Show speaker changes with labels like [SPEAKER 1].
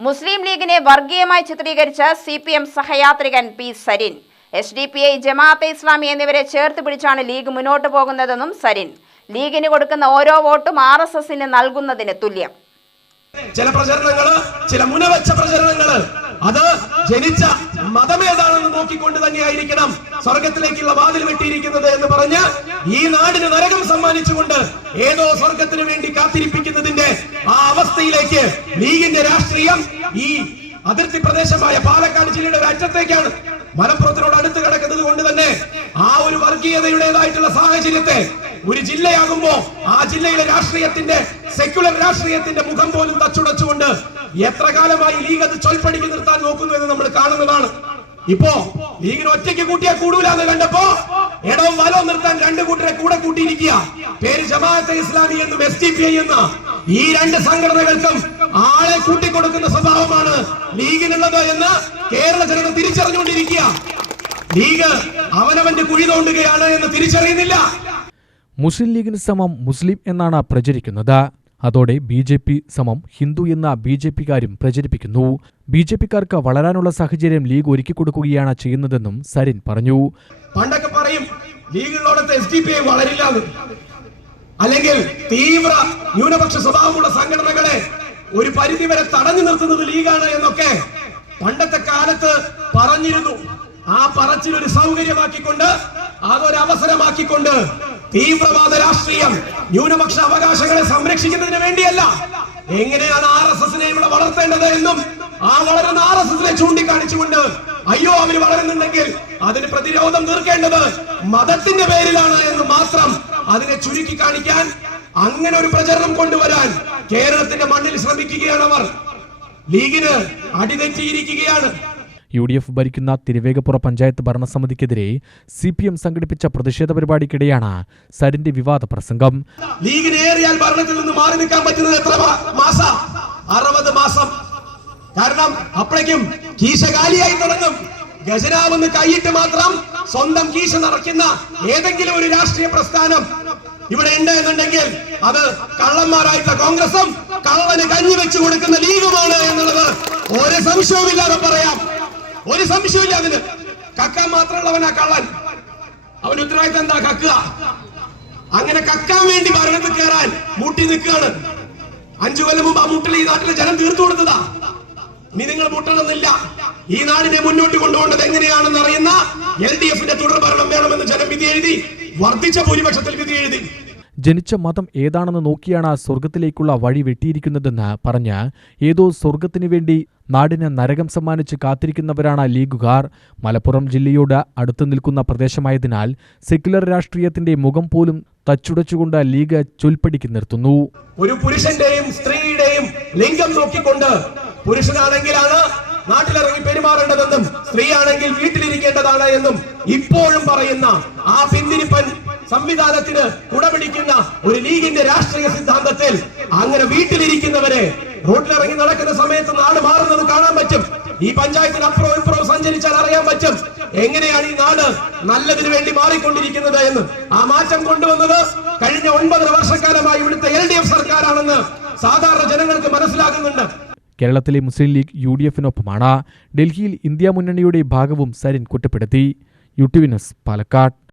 [SPEAKER 1] മുസ്ലിം ലീഗിനെ വർഗീയമായി ചിത്രീകരിച്ച C P M സഹയാത്രികൻ P Sarin. S D P I Jamaate Islami എന്നിവരെ ചേർത്ത് പിടിച്ചാണ് ലീഗ് മുന്നോട്ട് പോകുന്നതെന്നും സരിൻ. ലീഗിന് കൊടുക്കുന്ന ഓരോ വോട്ടും ആർ എസ് എസിന് നൽകുന്നതിന് തുല്യം.
[SPEAKER 2] ചില പ്രചരണങ്ങൾ ചില മുനവച്ച പ്രചരണങ്ങൾ അത് ജനിച്ച മതമേതാണെന്ന് നോക്കിക്കൊണ്ട് തന്നെയായിരിക്കണം സ്വർഗത്തിലേക്കുള്ള വാതിൽ വെട്ടിയിരിക്കുന്നത് എന്ന് പറഞ്ഞ് ഈ നാടിന് നരകം സമ്മാനിച്ചുകൊണ്ട് ഏതോ സ്വർഗത്തിന് വേണ്ടി കാത്തിരിപ്പിക്കുന്നതിന്റെ ആ അവസ്ഥയിലേക്ക് ലീഗിന്റെ രാഷ്ട്രീയം ഈ അതിർത്തി പ്രദേശമായ പാലക്കാട് ജില്ലയുടെ ഒരു മലപ്പുറത്തിനോട് അടുത്ത് കിടക്കുന്നത് കൊണ്ട് തന്നെ ആ ഒരു വർഗീയതയുടേതായിട്ടുള്ള സാഹചര്യത്തെ ഒരു ജില്ലയാകുമ്പോ ആ ജില്ലയിലെ രാഷ്ട്രീയത്തിന്റെ സെക്യുലർ രാഷ്ട്രീയത്തിന്റെ മുഖം പോലും തച്ചുടച്ചുകൊണ്ട് എത്ര കാലമായി ലീഗ് അത് ചൊൽപ്പടിക്ക് നിർത്താൻ നോക്കുന്നു എന്ന് നമ്മൾ കാണുന്നതാണ്. ഇപ്പോ ലീഗിന് ഒറ്റയ്ക്ക് കൂട്ടിയാ കൂടൂലെന്ന് കണ്ടപ്പോ ഇടവും വലവും നിർത്താൻ രണ്ട് കൂട്ടരെ കൂടെ കൂട്ടിയിരിക്കുക. പേര് ജമാഅത്തെ ഇസ്ലാമി എന്നും എസ് ടി പി ഐ എന്ന ഈ രണ്ട് സംഘടനകൾക്കും ആളെ കൂട്ടിക്കൊടുക്കുന്ന സ്വഭാവമാണ് ലീഗിനുള്ളത് എന്ന് കേരള ജനത തിരിച്ചറിഞ്ഞുകൊണ്ടിരിക്കുക. ലീഗ് അവനവന്റെ കുഴി തോണ്ടുകയാണ് എന്ന് തിരിച്ചറിയുന്നില്ല.
[SPEAKER 3] മുസ്ലിം ലീഗിന് സമം മുസ്ലിം എന്നാണ് പ്രചരിക്കുന്നത്. അതോടെ ബി ജെ പി സമം ഹിന്ദു എന്ന ബി ജെ പിക്കാരും പ്രചരിപ്പിക്കുന്നു. ബി ജെ പിക്കാർക്ക് വളരാനുള്ള സാഹചര്യം ലീഗ് ഒരുക്കി കൊടുക്കുകയാണ് ചെയ്യുന്നതെന്നും സരിൻ പറഞ്ഞു.
[SPEAKER 2] പണ്ടൊക്കെ പറയും ലീഗിനോടത്തെ എസ് ഡി പി വളരില്ല. അല്ലെങ്കിൽ തീവ്ര ന്യൂനപക്ഷ സ്വഭാവമുള്ള സംഘടനകളെ ഒരു പരിധിവരെ തടഞ്ഞു നിർത്തുന്നത് ലീഗാണ് എന്നൊക്കെ പണ്ടത്തെ കാലത്ത് പറഞ്ഞിരുന്നു. ആ പറച്ചിൽ ഒരു സൗകര്യമാക്കിക്കൊണ്ട് അതൊരു അവസരമാക്കിക്കൊണ്ട് തീവ്രവാദ രാഷ്ട്രീയം ന്യൂനപക്ഷ അവകാശങ്ങളെ സംരക്ഷിക്കുന്നതിന് വേണ്ടിയല്ല. എങ്ങനെയാണ് ആർ എസ് എസിനെ ഇവിടെ വളർത്തേണ്ടത് എന്നും ആ വളരുന്ന ആർ എസ് എസിനെ ചൂണ്ടിക്കാണിച്ചുകൊണ്ട് അയ്യോ അവർ വളരുന്നുണ്ടെങ്കിൽ അതിന് പ്രതിരോധം തീർക്കേണ്ടത് മതത്തിന്റെ പേരിലാണ് എന്ന് മാത്രം അതിനെ ചുരുക്കി കാണിക്കാൻ അങ്ങനെ ഒരു പ്രചരണം കൊണ്ടുവരാൻ കേരളത്തിന്റെ മണ്ണിൽ ശ്രമിക്കുകയാണ് അവർ. ലീഗിന് അടിതെറ്റിയിരിക്കുകയാണ്.
[SPEAKER 3] യു ഡി എഫ് ഭരിക്കുന്ന തിരുവേഗപ്പുറ പഞ്ചായത്ത് ഭരണസമിതിക്കെതിരെ സി പി എം സംഘടിപ്പിച്ച പ്രതിഷേധ പരിപാടിക്കിടെയാണ് സരിന്റെ വിവാദ പ്രസംഗം.
[SPEAKER 2] ലീഗിന് ഏറിയാൽ ഭരണത്തിൽ നിന്ന് മാറി നിൽക്കാൻ പറ്റുന്നത് എത്ര മാസം? അറുപത് മാസം. കാരണം അപ്പോഴേക്കും കീശ കാലിയായി തുടങ്ങും ഗജനാവെന്ന് കൈയിട്ട് മാത്രം സ്വന്തം കീശ നിറയ്ക്കുന്ന ഏതെങ്കിലും ഒരു രാഷ്ട്രീയ പ്രസ്ഥാനം ഇവിടെ ഉണ്ട് എന്നുണ്ടെങ്കിൽ അത് കള്ളന്മാരായിട്ടുള്ള കോൺഗ്രസും കള്ളന് കഞ്ഞി വെച്ചു കൊടുക്കുന്ന ലീഗുമാണ് എന്നുള്ളത് ഒരു സംശയവുമില്ലാതെ പറയാം. ഒരു സംശയമില്ല അതിന്. കക്കാൻ മാത്രമുള്ളവനാ കള്ളൻ. അവൻ ഉത്തരവാദിത്തം എന്താ? കക്കുക. അങ്ങനെ കക്കാൻ വേണ്ടി ഭരണത്തിൽ കയറാൻ മുട്ടി നിൽക്കുകയാണ്. അഞ്ചു കൊല്ലം മുമ്പ് ആ മുട്ടിൽ ഈ നാട്ടിലെ ജനം തീർത്തു കൊടുത്തതാ. ഇനി നിങ്ങൾ മുട്ടണമെന്നില്ല. ഈ നാടിനെ മുന്നോട്ട് കൊണ്ടുപോകേണ്ടത് എങ്ങനെയാണെന്ന് അറിയുന്ന എൽ ഡി എഫിന്റെ തുടർ ഭരണം വേണമെന്ന് ജനം വിധി എഴുതി വർദ്ധിച്ച ഭൂരിപക്ഷത്തിൽ വിധി എഴുതി.
[SPEAKER 3] ജനിച്ച മതം ഏതാണെന്ന് നോക്കിയാണ് സ്വർഗത്തിലേക്കുള്ള വഴി വെട്ടിയിരിക്കുന്നതെന്ന് പറഞ്ഞ് ഏതോ സ്വർഗത്തിനു വേണ്ടി നാടിന് നരകം സമ്മാനിച്ച് കാത്തിരിക്കുന്നവരാണ് ലീഗുകാർ. മലപ്പുറം ജില്ലയോട് അടുത്തു നിൽക്കുന്ന പ്രദേശമായതിനാൽ സെക്യുലർ രാഷ്ട്രീയത്തിന്റെ മുഖം പോലും തച്ചുടച്ചുകൊണ്ട് ലീഗ് ചൊൽപ്പടിക്ക് നിർത്തുന്നു.
[SPEAKER 2] ഒരു പുരുഷന്റെയും സ്ത്രീയുടെയും ലിംഗം നോക്കിക്കൊണ്ട് പുരുഷനാണെങ്കിലാണ് നാട്ടിലിറങ്ങി പെരുമാറേണ്ടതെന്നും സ്ത്രീയാണെങ്കിൽ വീട്ടിലിരിക്കേണ്ടതാണ് എന്നും ഇപ്പോഴും പറയുന്ന ആ പിന്തിരിപ്പൻ സംവിധാനത്തിന് കുടപിടിക്കുന്ന ഒരു ലീഗിന്റെ രാഷ്ട്രീയ സിദ്ധാന്തത്തിൽ അങ്ങനെ വീട്ടിലിരിക്കുന്നവരെ റോഡിലിറങ്ങി നടക്കുന്ന സമയത്ത് നാട് മാറുന്നത് കാണാൻ പറ്റും. ഈ പഞ്ചായത്തിന് അപ്പുറവും ഇപ്പുറവും സഞ്ചരിച്ചാൽ അറിയാൻ പറ്റും. എങ്ങനെയാണ് ഈ നാട് നല്ലതിനു വേണ്ടി മാറിക്കൊണ്ടിരിക്കുന്നത് എന്ന്. ആ മാറ്റം കൊണ്ടുവന്നത് കഴിഞ്ഞ ഒൻപതര വർഷക്കാലമായി ഇവിടുത്തെ എൽ ഡി എഫ് സർക്കാരാണെന്ന് സാധാരണ ജനങ്ങൾക്ക് മനസ്സിലാകുന്നുണ്ട്.
[SPEAKER 3] കേരളത്തിലെ മുസ്ലിം ലീഗ് യു ഡി എഫിനൊപ്പമാണ്. ഡൽഹിയിൽ ഇന്ത്യ മുന്നണിയുടെ ഭാഗവും സരിൻ കുറ്റപ്പെടുത്തി. U T Palakkad.